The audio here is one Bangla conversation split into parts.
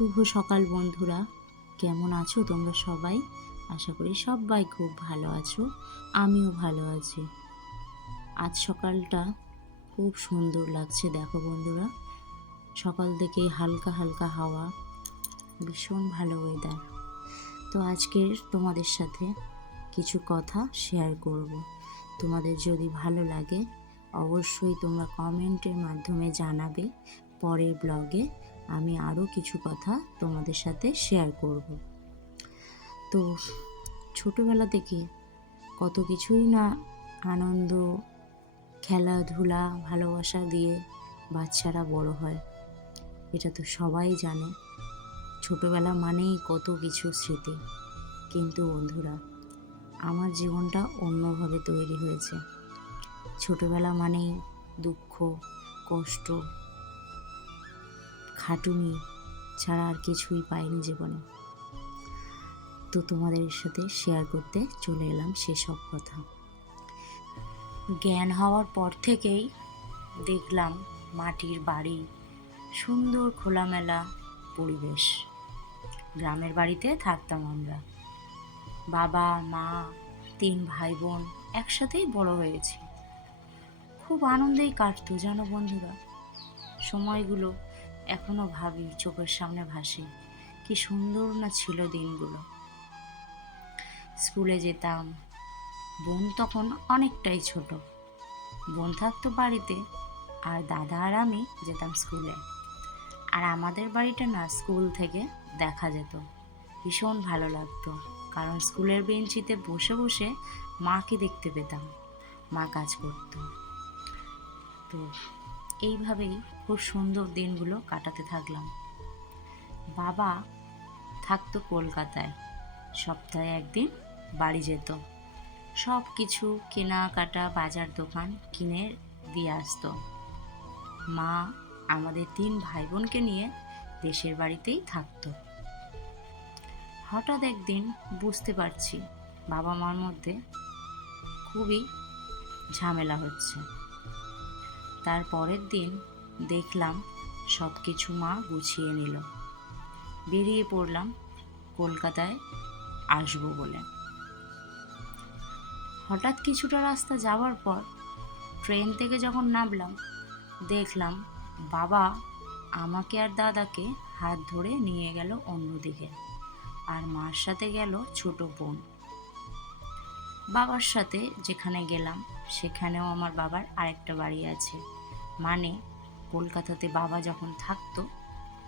শুভ সকাল বন্ধুরা। কেমন আছো তোমরা সবাই? আশা করি সবাই খুব ভালো আছো, আমিও ভালো আছি। আজ সকালটা খুব সুন্দর লাগছে, দেখো বন্ধুরা। সকাল থেকে হালকা হালকা হাওয়া, ভীষণ ভালো ওয়েদার তো আজকের তোমাদের সাথে কিছু কথা শেয়ার করব। তোমাদের যদি ভালো লাগে, অবশ্যই তোমরা কমেন্টের মাধ্যমে জানাবে পরের ব্লগে আমি আরও কিছু কথা তোমাদের সাথে শেয়ার করব। তো ছোটোবেলা থেকে কত কিছুই না আনন্দ, খেলাধুলা, ভালোবাসা দিয়ে বাচ্চারা বড় হয়। এটা তো সবাই জানে। ছোটোবেলা মানেই কত কিছু স্মৃতি। কিন্তু বন্ধুরা, আমার জীবনটা অন্যভাবে তৈরি হয়েছে। ছোটোবেলা মানেই দুঃখ, কষ্ট খাটুনি ছাড়া আর কিছুই পাইনি জীবনে। তো তোমাদের সাথে শেয়ার করতে চলে এলাম সেসব কথা। জ্ঞান হওয়ার পর থেকেই দেখলাম মাটির বাড়ি, সুন্দর খোলামেলা পরিবেশ। গ্রামের বাড়িতে থাকতাম আমরা। বাবা, মা, তিন ভাই বোন একসাথেই বড় হয়েছি। খুব আনন্দেই কাটতো জানো বন্ধুরা। সময়গুলো এখনও ভাবি চোখের সামনে ভাসে। কি সুন্দর না ছিল দিনগুলো। স্কুলে যেতাম। বোন তখন অনেকটাই ছোট। বোন থাকতো বাড়িতে আর দাদা আর আমি যেতাম স্কুলে। আর আমাদের বাড়িটা না স্কুল থেকে দেখা যেত। ভীষণ ভালো লাগতো। কারণ স্কুলের বেঞ্চিতে বসে বসে মাকে দেখতে পেতাম। মা কাজ করতো। তো এইভাবেই খুব সুন্দর দিনগুলো কাটাতে থাকলাম। বাবা থাকতো কলকাতায়। সপ্তাহে একদিন বাড়ি যেত। সব কিছু কেনাকাটা, বাজার দোকান কিনে দিয়ে আসতো। মা আমাদের তিন ভাই বোনকে নিয়ে দেশের বাড়িতেই থাকতো। হঠাৎ একদিন বুঝতে পারছি বাবা মার মধ্যে খুবই ঝামেলা হচ্ছে। তার পরের দিন দেখলাম সব কিছু মা গুছিয়ে নিল। বেরিয়ে পড়লাম কলকাতায় আসব বলে। হঠাৎ কিছুটা রাস্তা যাওয়ার পর ট্রেন থেকে যখন নামলাম, দেখলাম বাবা আমাকে আর দাদাকে হাত ধরে নিয়ে গেল অন্যদিকে আর মার সাথে গেল ছোট বোন। বাবার সাথে যেখানে গেলাম, সেখানেও আমার বাবার আরেকটা বাড়ি আছে মানে কলকাতাতে বাবা যখন থাকতো,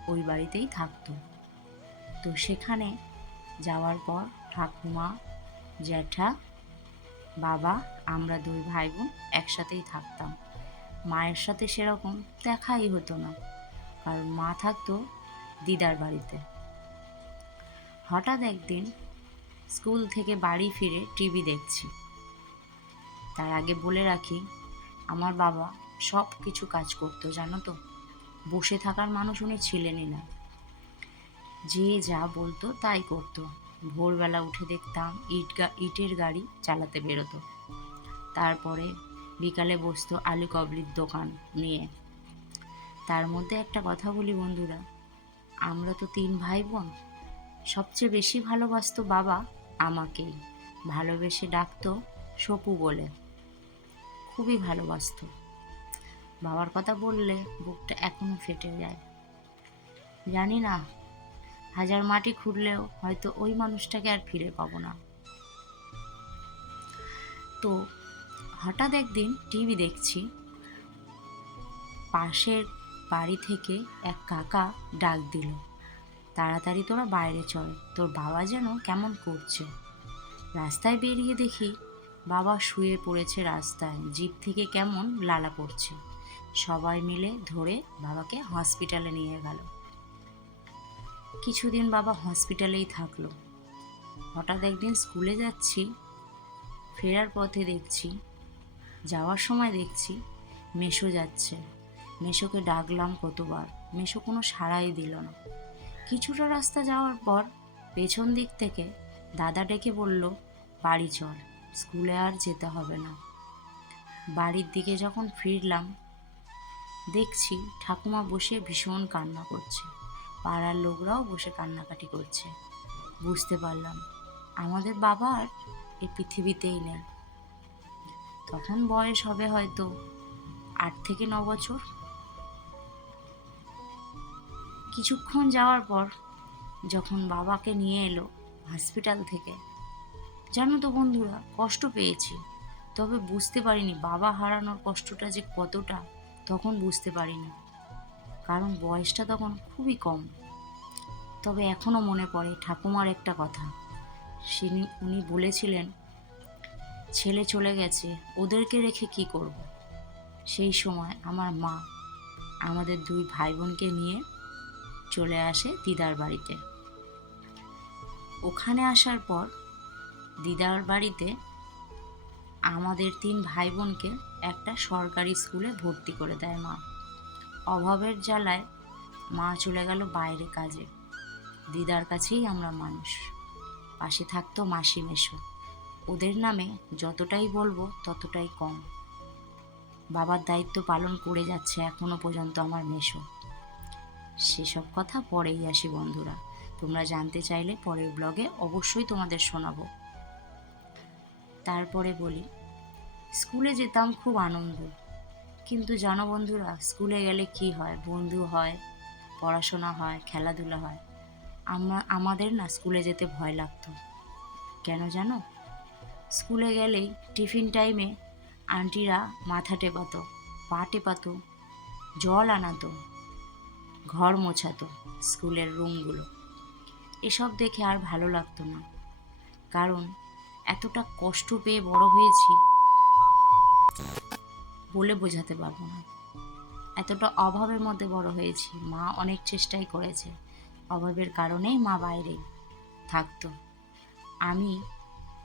ওই বাড়িতেই থাকতো। তো সেখানে যাওয়ার পর ঠাকুমা, জ্যাঠা, বাবা, আমরা দুই ভাই বোন একসাথেই থাকতাম। মায়ের সাথে সেরকম দেখাই হতো না, কারণ মা থাকতো দিদার বাড়িতে। হঠাৎ একদিন স্কুল থেকে বাড়ি ফিরে টিভি দেখছি। তার আগে বলে রাখি, আমার বাবা সব কিছু কাজ করতো, জানো তো। বসে থাকার মানুষ উনি ছিলেনই না। যে যা বলতো তাই করতো। ভোরবেলা উঠে দেখতাম ইট ইটের গাড়ি চালাতে বেরোতো। তারপরে বিকালে বসতো আলু কবলির দোকান নিয়ে। তার মধ্যে একটা কথা বলি বন্ধুরা, আমরা তো তিন ভাই বোন সবচেয়ে বেশি ভালোবাসতো বাবা আমাকেই। ভালোবেসে ডাকতো সপু বলে। খুবই ভালোবাসতো। বাবার কথা বললে বুকটা এখনও ফেটে যায়। জানি না, হাজার মাটি খুঁড়লেও হয়তো ওই মানুষটাকে আর ফিরে পাবো না। তো হঠাৎ একদিন টিভি দেখছি, পাশের বাড়ি থেকে এক কাকা ডাক দিল, তাড়াতাড়ি তোরা বাইরে চল, তোর বাবা যেন কেমন করছে। রাস্তায় বেরিয়ে দেখি বাবা শুয়ে পড়েছে রাস্তায়, জিপ থেকে কেমন লালা পড়ছে। সবাই মিলে ধরে বাবাকে হসপিটালে নিয়ে গেল। কিছুদিন বাবা হসপিটালেই থাকল। হঠাৎ একদিন স্কুলে যাচ্ছি, ফেরার পথে দেখছি, যাওয়ার সময় দেখছি মেশো যাচ্ছে। মেশোকে ডাকলাম কতবার, মেশো কোনো সাড়াই দিল না। কিছুটা রাস্তা যাওয়ার পর পেছন দিক থেকে দাদা ডেকে বলল, বাড়ি চল, স্কুলে আর যেতে হবে না। বাড়ির দিকে যখন ফিরলাম দেখছি ঠাকুমা বসে ভীষণ কান্না করছে। পাড়ার লোকরাও বসে কান্নাকাটি করছে। বুঝতে পারলাম, আমাদের বাবা আর এই পৃথিবীতেই নেই। তখন বয়স হবে হয়তো আট থেকে ন বছর। কিছুক্ষণ যাওয়ার পর যখন বাবাকে নিয়ে এলো হসপিটাল থেকে, জানো তো বন্ধুরা, কষ্ট পেয়েছি। তবে বুঝতে পারিনি বাবা হারানোর কষ্টটা যে কতটা। তখন বুঝতে পারিনি। কারণ বয়সটা তখন খুবই কম। তবে এখনও মনে পড়ে ঠাকুমার একটা কথা। তিনি উনি বলেছিলেন, ছেলে চলে গেছে, ওদেরকে রেখে কি করব? সেই সময় আমার মা আমাদের দুই ভাই বোনকে নিয়ে চলে আসে দিদার বাড়িতে। ওখানে আসার পর দিদার বাড়িতে আমাদের তিন ভাই বোনকে একটা সরকারি স্কুলে ভর্তি করে দেয় মা। অভাবের জ্বালায় মা চলে গেল বাইরে কাজে। দিদার কাছেই আমরা মানুষ। পাশে থাকতো মাসি মেশো। ওদের নামে যতটাই বলব ততটাই কম। বাবার দায়িত্ব পালন করে যাচ্ছে এখনও পর্যন্ত আমার মেশো। সেসব কথা পরেই আসি বন্ধুরা। তোমরা জানতে চাইলে পরের ব্লগে অবশ্যই তোমাদের শোনাবো। তারপরে বলি, স্কুলে যেতাম খুব আনন্দ। কিন্তু জানো বন্ধুরা, স্কুলে গেলে কি হয়? বন্ধু হয়, পড়াশোনা হয়, খেলাধুলা হয়। আমরা আমাদের না স্কুলে যেতে ভয় লাগতো। কেন জানো? স্কুলে গেলেই টিফিন টাইমে আন্টিরা মাথা টেপাতো, পা টেপাতো, জল আনাতো, ঘর মোছাতো স্কুলের রুমগুলো। এসব দেখে আর ভালো লাগতো না। কারণ এতটা কষ্ট পেয়ে বড় হয়েছি বলে বোঝাতে পারব না। এতটা অভাবের মধ্যে বড় হয়েছি। মা অনেক চেষ্টাই করেছে। অভাবের কারণেই মা বাইরে থাকতো। আমি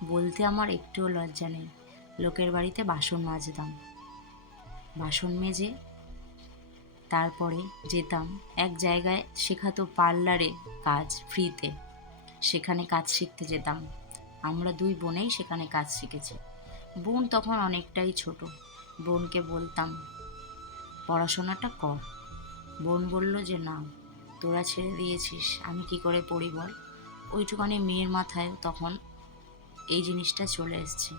বলতে আমার একটুও লজ্জা নেই। লোকের বাড়িতে বাসন মাজতাম। বাসন মেজে তারপরে যেতাম। এক জায়গায় শেখাতো পার্লারে কাজ ফ্রিতে। সেখানে কাজ শিখতে যেতাম। আমরা দুই বোনেই সেখানে কাজ শিখেছি। বোন তখন অনেকটাই ছোট। বোনকে বলতাম, পড়াশোনাটা কর। বোন বলল যে, না, তোরা ছেড়ে দিয়েছিস, আমি কি করে পড়ি বল? ওইটুকানি মেয়ের মাথায় তখন এই জিনিসটা চলে এসছে।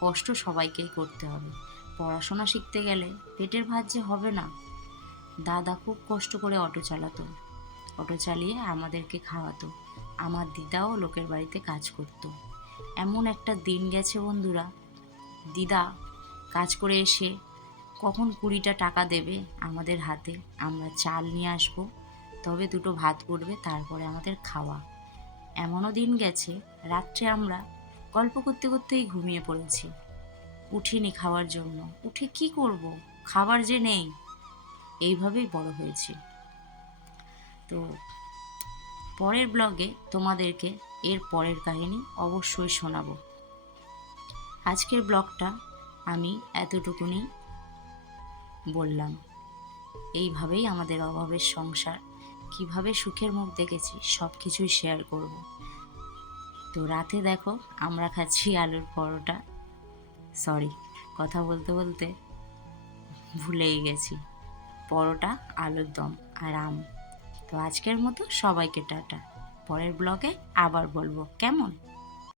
কষ্ট সবাইকেই করতে হবে। পড়াশোনা শিখতে গেলে পেটের ভাত যে হবে না। দাদা খুব কষ্ট করে অটো চালাতো। অটো চালিয়ে আমাদেরকে খাওয়াতো। আমার দিদাও লোকের বাড়িতে কাজ করতো। এমন একটা দিন গেছে বন্ধুরা। দিদা কাজ করে এসে কখন কুড়িটা টাকা দেবে আমাদের হাতে? আমরা চাল নিয়ে আসব, তবে দুটো ভাত পড়বে তারপরে আমাদের খাওয়া। এমনও দিন গেছে, রাত্রে আমরা গল্প করতে করতেই ঘুমিয়ে পড়েছি। উঠিনি খাওয়ার জন্য। উঠে কি করব? খাবার যে নেই। এইভাবেই বড় হয়েছি। তো পরের ব্লগে তোমাদেরকে এর পরের কাহিনী অবশ্যই শোনাব। আজকের ব্লগটা আমি এতটুকুনি বললাম। এইভাবেই আমাদের অভাবের সংসার, কীভাবে সুখের মুখ দেখেছি সব কিছুই শেয়ার করব। তো রাতে দেখো, আমরা খাচ্ছি আলুর পরোটা। সরি কথা বলতে বলতে ভুলেই গেছি। পরোটা, আলুর দম আর আম। তো আজকের মতো সবাইকে টাটা। পরের ব্লগে আবার বলব। কেমন?